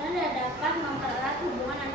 Karena dapat mempererat hubungan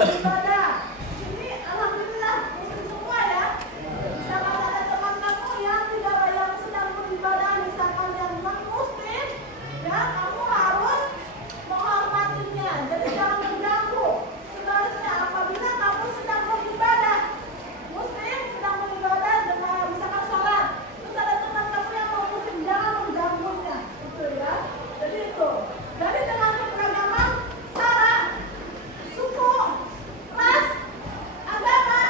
beribadah. Ini alhamdulillah muslim semua ya. Misalkan ada teman kamu yang sedang beribadah, misalkan yang non muslim, ya kamu harus menghormatinya. Jadi jangan mengganggu. Sebaliknya apabila kamu sedang beribadah, muslim sedang beribadah dengan misalkan sholat, terus ada teman kamu yang non muslim, jangan mengganggunya, gitu ya. Jadi itu. Jadi dengan keberagaman sara, suku, ras, agama,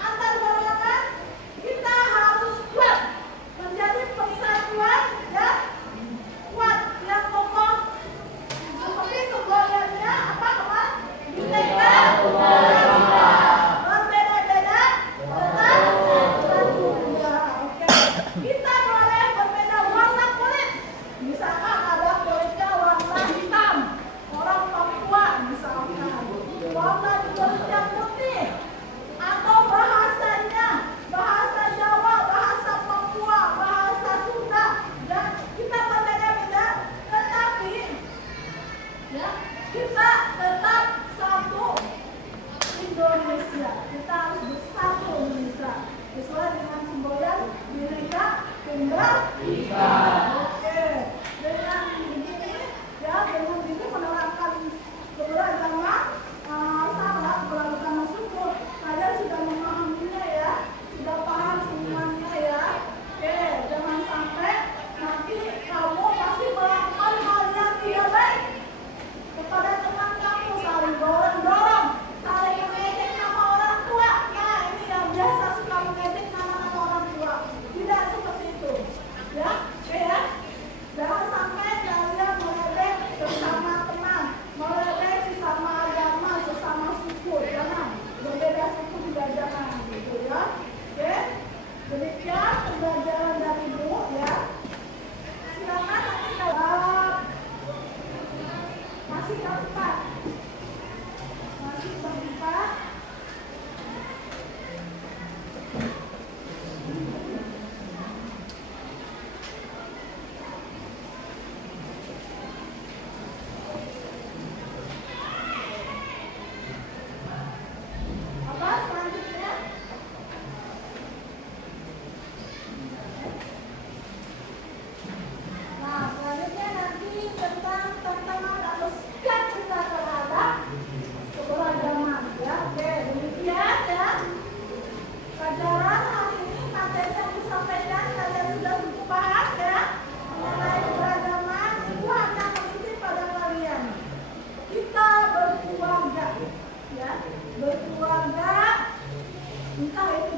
antar golongan, kita harus kuat menjadi persatuan dan kuat yang kokoh. Seperti semboyannya apa teman? Bineka berbeda-beda tetap satu. Ya, oke. Kita boleh berbeda warna kulit. Misalkan ada kulitnya warna hitam, orang Papua misalkan, warna kulitnya putih, atau bahasanya bahasa Jawa, bahasa Papua, bahasa Sunda, dan kita berbeda-beda, tetapi ya kita tetap satu Indonesia. Kita harus bersatu Indonesia sesuai dengan semboyan Bineka Tunggal Ika. Oke, dengan begini ya, dengan ini menerapkan keberagaman sara, keberagaman suku, kalian sudah memahaminya ya, sudah paham semuanya ya. Oke, jangan sampai nanti kamu masih melakukan hal yang tidak baik kepada teman kamu, saling dorong-dorong, saling mengejek nama orang tua. Nah, ini yang biasa suka mengejek nama-nama orang tua. Tidak seperti itu. Ya, oke ya. Jangan sampai kalian meledek sesama teman, meledek sesama agama, sesama suku. Jangan. Berbeda suku juga jangan, gitu ya. Oke. Demikian pembelajaran dari Ibu ya. Silakan nanti jawab. Masih keempat. Apa selanjutnya? Nah, selanjutnya nanti tentang tantangan atau sikap kita terhadap keberagaman ya. Oke, demikian ya. Pelajaran hari ini, materi yang disampaikan kalian sudah cukup paham ya mengenai keberagaman. Ibu hanya menitip pada kalian, kita berkeluarga ya, berkeluarga entah itu